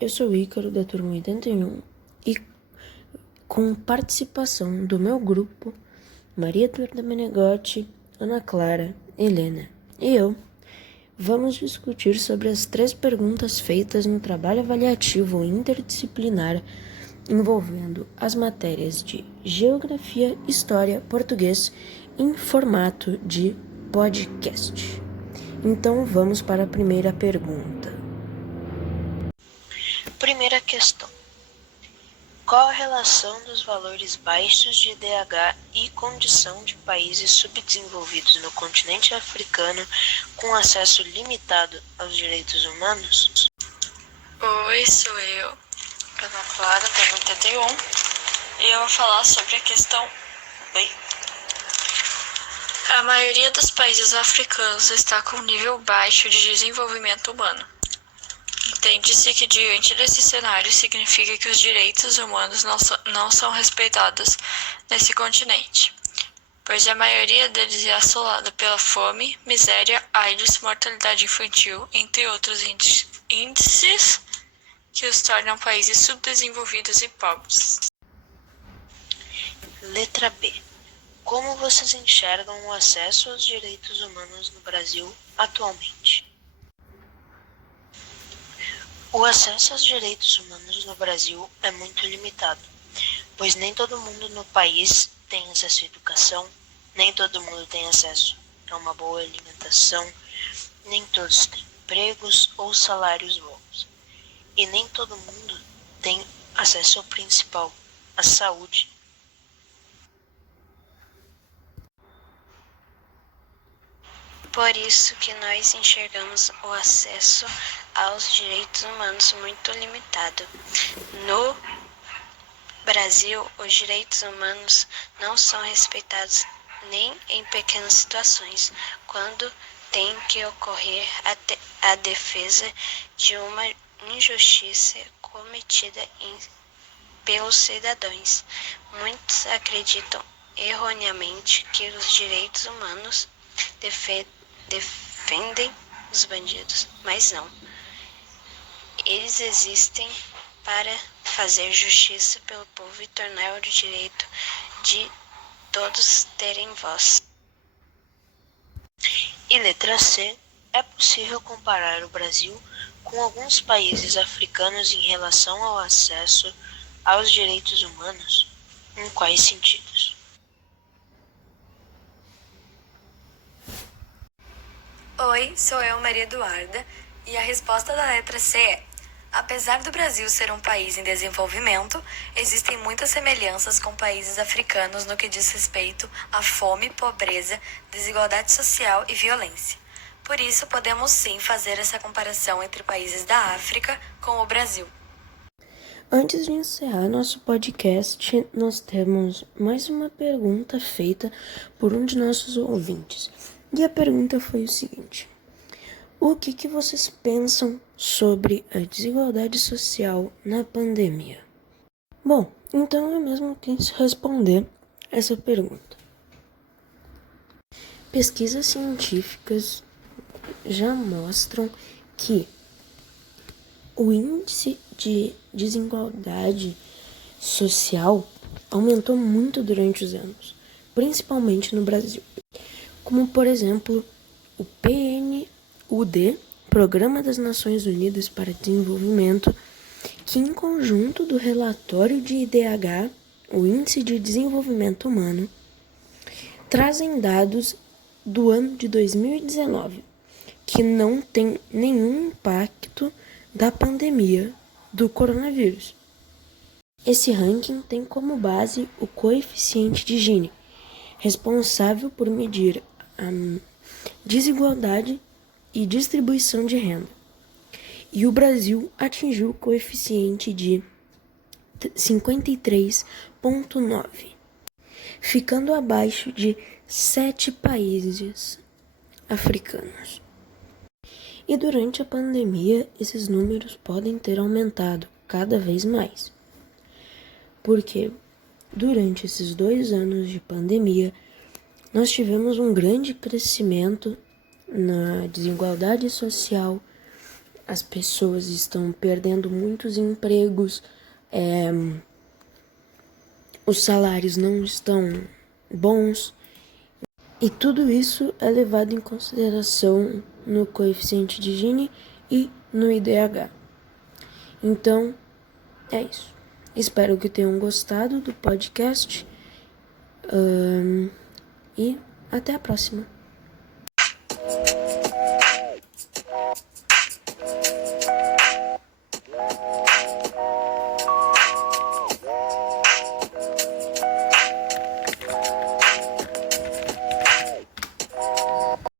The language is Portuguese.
eu sou o Ícaro da turma 81 e com participação do meu grupo, Maria Eduarda Menegotti, Ana Clara, Helena e eu, vamos discutir sobre as 3 perguntas feitas no trabalho avaliativo interdisciplinar envolvendo as matérias de Geografia, História, Português em formato de podcast. Então vamos para a primeira pergunta. Primeira questão. Qual a relação dos valores baixos de IDH e condição de países subdesenvolvidos no continente africano com acesso limitado aos direitos humanos? Oi, sou eu, Ana Clara, da 81, e eu vou falar sobre a questão B. A maioria dos países africanos está com nível baixo de desenvolvimento humano. Entende-se que diante desse cenário significa que os direitos humanos não são respeitados nesse continente, pois a maioria deles é assolada pela fome, miséria, AIDS, mortalidade infantil, entre outros índices que os tornam países subdesenvolvidos e pobres. Letra B. Como vocês enxergam o acesso aos direitos humanos no Brasil atualmente? O acesso aos direitos humanos no Brasil é muito limitado, pois nem todo mundo no país tem acesso à educação, nem todo mundo tem acesso a uma boa alimentação, nem todos têm empregos ou salários bons, e nem todo mundo tem acesso ao principal, à saúde. Por isso que nós enxergamos o acesso aos direitos humanos muito limitado. No Brasil, os direitos humanos não são respeitados nem em pequenas situações, quando tem que ocorrer a defesa de uma injustiça cometida pelos cidadãos. Muitos acreditam erroneamente que os direitos humanos defendem os bandidos, mas não. Eles existem para fazer justiça pelo povo e tornar o direito de todos terem voz. E letra C. É possível comparar o Brasil com alguns países africanos em relação ao acesso aos direitos humanos? Em quais sentidos? Oi, sou eu, Maria Eduarda, e a resposta da letra C é: apesar do Brasil ser um país em desenvolvimento, existem muitas semelhanças com países africanos no que diz respeito à fome, pobreza, desigualdade social e violência. Por isso, podemos sim fazer essa comparação entre países da África com o Brasil. Antes de encerrar nosso podcast, nós temos mais uma pergunta feita por um de nossos ouvintes. E a pergunta foi o seguinte: o que vocês pensam sobre a desigualdade social na pandemia? Bom, então eu mesmo quis responder essa pergunta. Pesquisas científicas já mostram que o índice de desigualdade social aumentou muito durante os anos, principalmente no Brasil. Como, por exemplo, o PNUD, Programa das Nações Unidas para Desenvolvimento, que em conjunto do relatório de IDH, o Índice de Desenvolvimento Humano, trazem dados do ano de 2019, que não tem nenhum impacto da pandemia do coronavírus. Esse ranking tem como base o coeficiente de Gini, responsável por medir a desigualdade e distribuição de renda. E o Brasil atingiu o coeficiente de 53,9, ficando abaixo de 7 países africanos. E durante a pandemia, esses números podem ter aumentado cada vez mais, porque durante esses 2 anos de pandemia, nós tivemos um grande crescimento na desigualdade social, as pessoas estão perdendo muitos empregos, os salários não estão bons, e tudo isso é levado em consideração no coeficiente de Gini e no IDH. Então, é isso. Espero que tenham gostado do podcast e até a próxima.